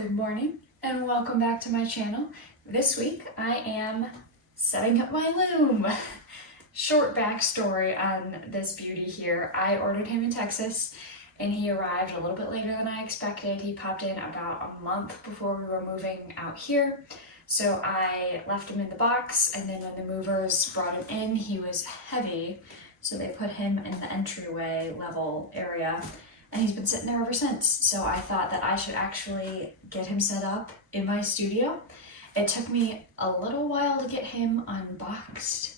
Good morning and welcome back to my channel. This week I am setting up my loom. Short backstory on this beauty here. I ordered him in Texas and he arrived a little bit later than I expected. He popped in about a month before we were moving out here. So I left him in the box, and then when the movers brought him in, he was heavy. So they put him in the entryway level area. And he's been sitting there ever since. So I thought that I should actually get him set up in my studio. It took me a little while to get him unboxed.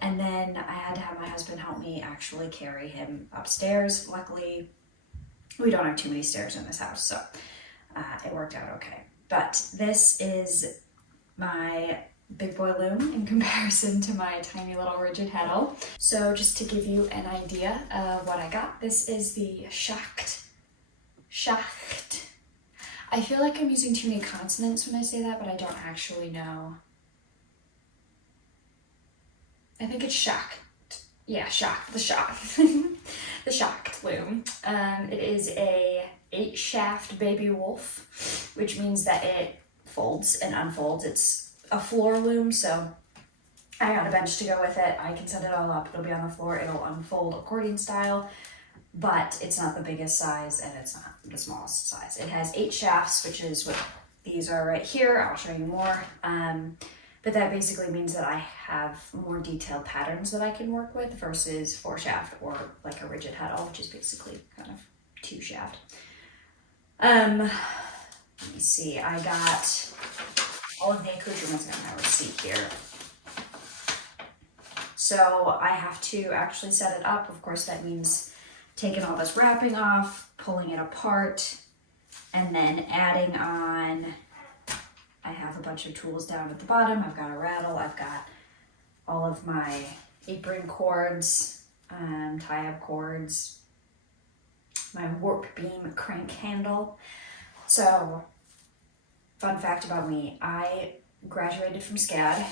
And then I had to have my husband help me actually carry him upstairs. Luckily, we don't have too many stairs in this house, so it worked out okay. But this is my big boy loom in comparison to my tiny little rigid heddle. So just to give you an idea of what I got, this is the schacht. I feel like I'm using too many consonants when I say that, but I don't actually know. I think it's schacht. Yeah, schacht, the schacht. The schacht loom. It is a 8-shaft baby wolf, which means that it folds and unfolds. It's a floor loom, so I got a bench to go with it. I can set it all up. It'll be on the floor. It'll unfold accordion style, but it's not the biggest size and it's not the smallest size. It has 8 shafts, which is what these are right here. I'll show you more. But that basically means that I have more detailed patterns that I can work with versus 4-shaft or like a rigid heddle, which is basically kind of 2-shaft. Let me see. I got all of the accoutrements in my receipt here. So I have to actually set it up. Of course, that means taking all this wrapping off, pulling it apart, and then adding on. I have a bunch of tools down at the bottom. I've got a rattle. I've got all of my apron cords, tie-up cords, my warp beam crank handle. So, fun fact about me, I graduated from SCAD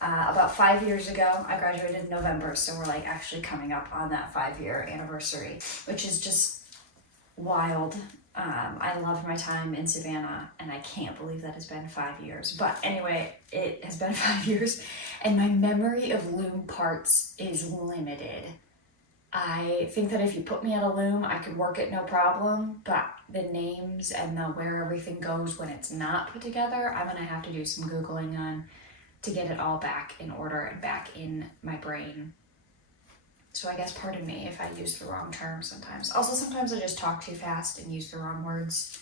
about 5 years ago. I graduated in November, so we're like actually coming up on that 5-year anniversary, which is just wild. I loved my time in Savannah, and I can't believe that it's been 5 years. But anyway, it has been 5 years, and my memory of loom parts is limited. I think that if you put me at a loom, I could work it no problem, but the names and the where everything goes when it's not put together, I'm gonna have to do some Googling on to get it all back in order and back in my brain. So I guess pardon me if I use the wrong terms sometimes. Also, sometimes I just talk too fast and use the wrong words,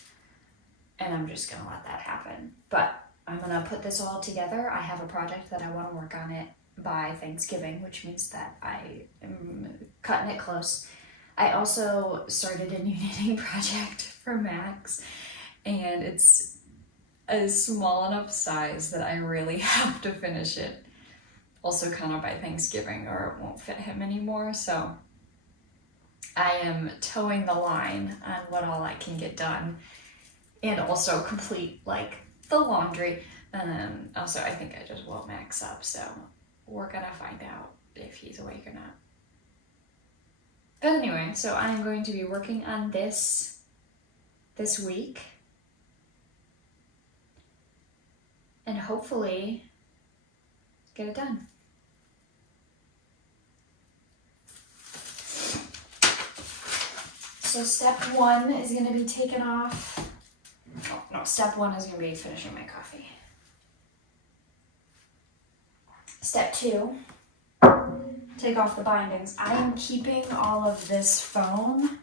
and I'm just gonna let that happen. But I'm gonna put this all together. I have a project that I wanna work on it by Thanksgiving, which means that I am cutting it close. I also started a new knitting project for Max, and it's a small enough size that I really have to finish it. Also kind of by Thanksgiving or it won't fit him anymore, so I am towing the line on what all I can get done and also complete like the laundry. Also, I think I just woke Max up, so we're gonna find out if he's awake or not. But anyway, so I am going to be working on this week, and hopefully get it done. So step 1 is going to be taken off. No, step 1 is going to be finishing my coffee. Step 2, take off the bindings. I am keeping all of this foam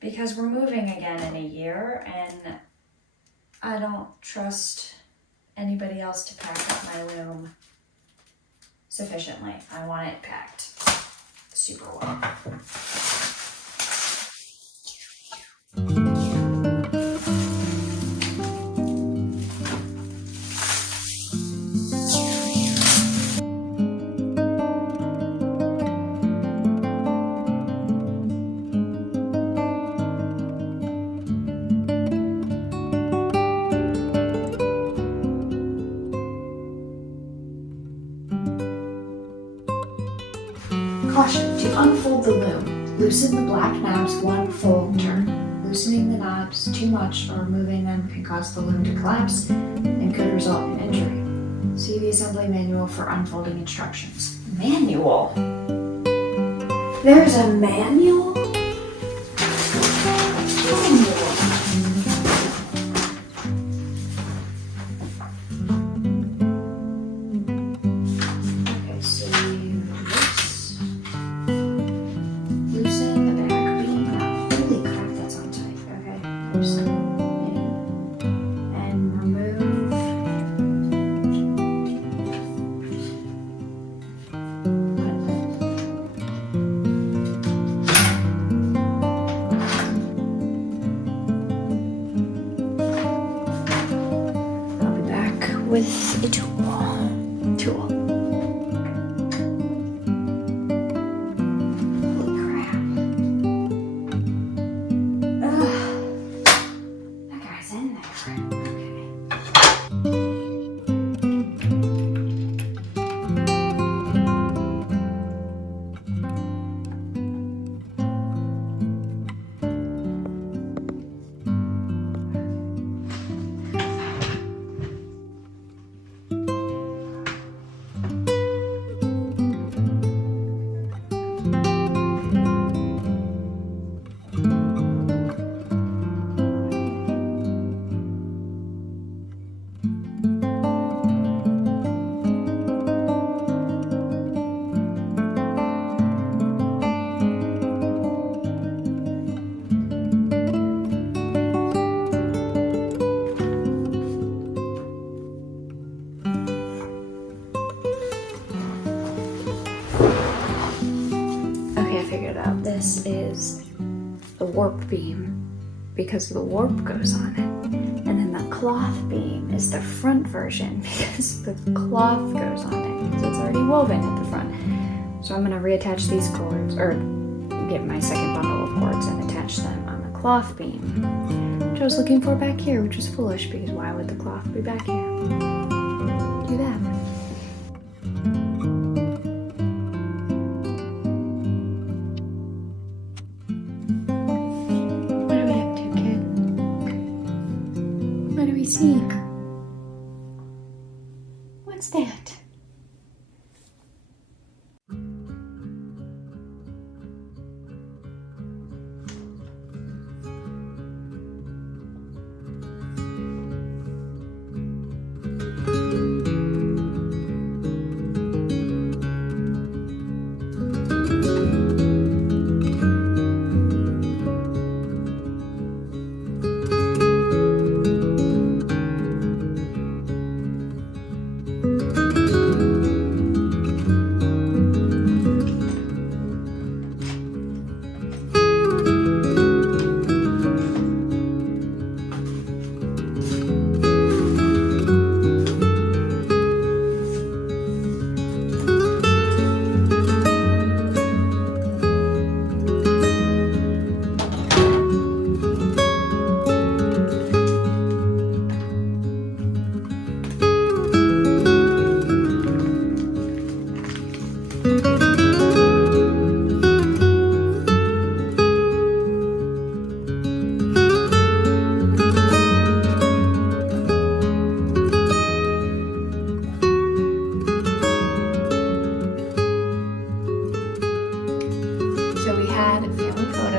because we're moving again in a year, and I don't trust anybody else to pack up my loom sufficiently. I want it packed super well. Caution, to unfold the loom, loosen the black knob's one full turn. Loosening the knob collapse too much or removing them can cause the loom to collapse and could result in injury. See the assembly manual for unfolding instructions. Manual? There's a manual? Manual. Okay, so you loosen the back beam. Holy crap, that's on tight. Okay, loosen and remove. I'll be back with a tool. Holy crap. Ugh. That guy's in there. Okay. Okay, I figured it out. This is the warp beam because the warp goes on it. And then the cloth beam is the front version because the cloth goes on it. So it's already woven at the front. So I'm gonna reattach these cords, or get my second bundle of cords and attach them on the cloth beam, which I was looking for back here, which was foolish because why would the cloth be back here? Do that. What are we up to, kid? What do we see? What's that?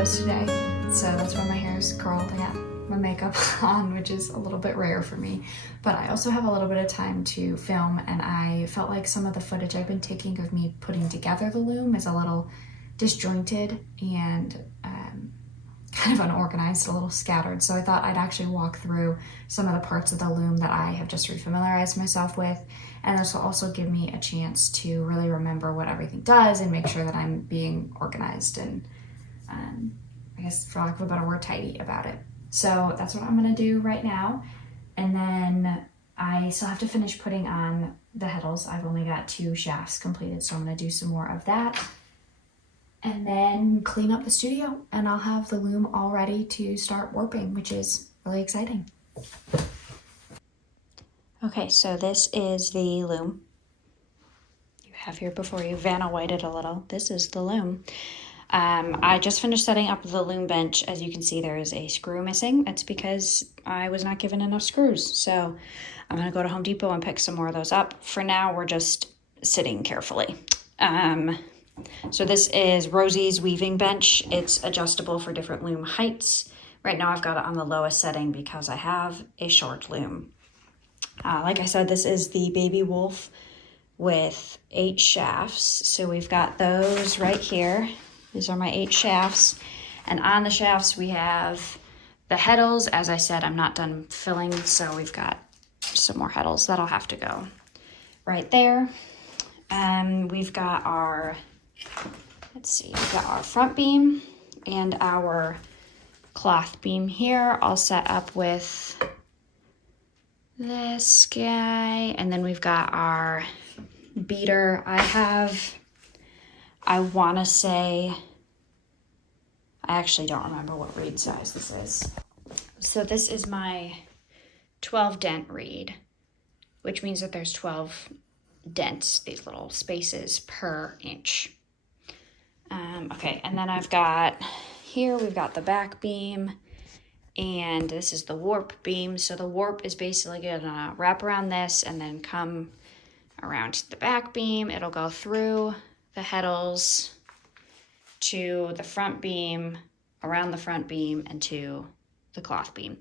Today, so that's why my hair is curled. I got my makeup on, which is a little bit rare for me, but I also have a little bit of time to film, and I felt like some of the footage I've been taking of me putting together the loom is a little disjointed and kind of unorganized, a little scattered, so I thought I'd actually walk through some of the parts of the loom that I have just refamiliarized myself with, and this will also give me a chance to really remember what everything does and make sure that I'm being organized and I guess, for lack of a better word, tidy about it. So that's what I'm gonna do right now. And then I still have to finish putting on the heddles. I've only got 2 shafts completed, so I'm gonna do some more of that. And then clean up the studio, and I'll have the loom all ready to start warping, which is really exciting. Okay, so this is the loom you have here before you. Vanna whited a little. This is the loom. I just finished setting up the loom bench. As you can see, there is a screw missing. That's because I was not given enough screws. So I'm gonna go to Home Depot and pick some more of those up. For now, we're just sitting carefully. So this is Rosie's weaving bench. It's adjustable for different loom heights. Right now I've got it on the lowest setting because I have a short loom. Like I said, this is the Baby Wolf with 8 shafts. So we've got those right here. These are my 8 shafts. And on the shafts we have the heddles. As I said, I'm not done filling, so we've got some more heddles that'll have to go right there. We've got our, let's see, we've got our front beam and our cloth beam here, all set up with this guy. And then we've got our beater. I want to say, I actually don't remember what reed size this is. So this is my 12 dent reed, which means that there's 12 dents, these little spaces per inch. Okay, and then I've got here, we've got the back beam, and this is the warp beam. So the warp is basically gonna wrap around this and then come around the back beam. It'll go through the heddles to the front beam, around the front beam, and to the cloth beam.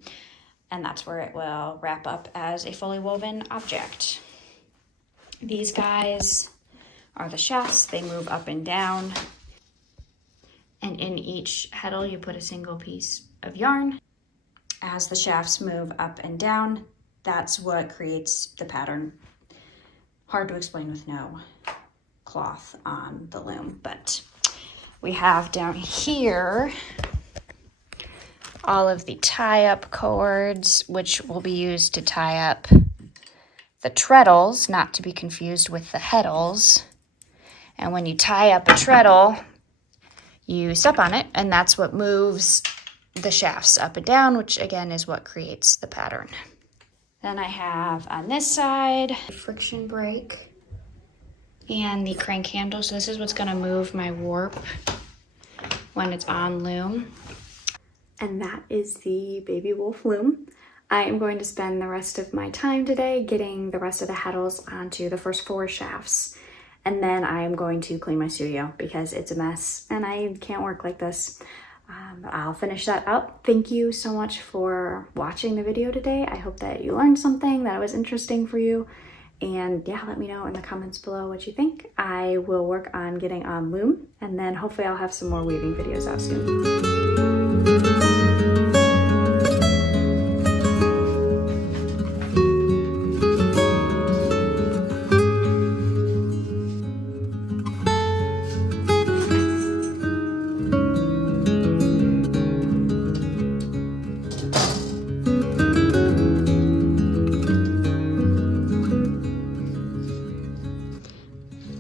And that's where it will wrap up as a fully woven object. These guys are the shafts. They move up and down. And in each heddle, you put a single piece of yarn. As the shafts move up and down, that's what creates the pattern. Hard to explain with no cloth on the loom, but we have down here all of the tie-up cords, which will be used to tie up the treadles, not to be confused with the heddles. And when you tie up a treadle, you step on it, and that's what moves the shafts up and down, which again is what creates the pattern. Then I have on this side a friction brake and the crank handle. So this is what's going to move my warp when it's on loom. And that is the Baby Wolf loom. I am going to spend the rest of my time today getting the rest of the heddles onto the first 4 shafts. And then I am going to clean my studio because it's a mess and I can't work like this. But I'll finish that up. Thank you so much for watching the video today. I hope that you learned something, that it was interesting for you. And yeah, let me know in the comments below what you think. I will work on getting on Loom, and then hopefully I'll have some more weaving videos out soon.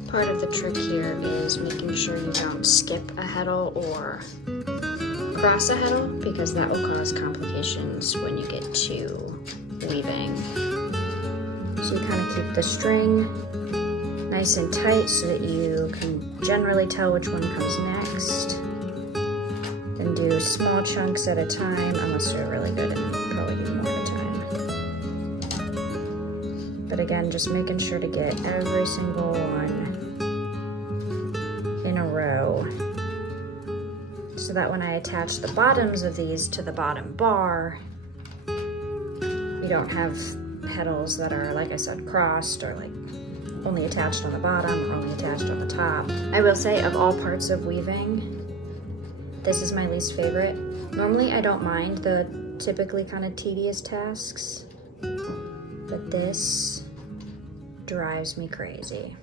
Part of the trick here is making sure you don't skip a heddle or cross a heddle, because that will cause complications when you get to weaving. So you kind of keep the string nice and tight so that you can generally tell which one comes next. Then do small chunks at a time, unless you're really good and probably do more at a time. But again, just making sure to get every single one in a row, so that when I attach the bottoms of these to the bottom bar, you don't have petals that are, like I said, crossed or like only attached on the bottom or only attached on the top. I will say, of all parts of weaving, this is my least favorite. Normally I don't mind the typically kind of tedious tasks, but this drives me crazy.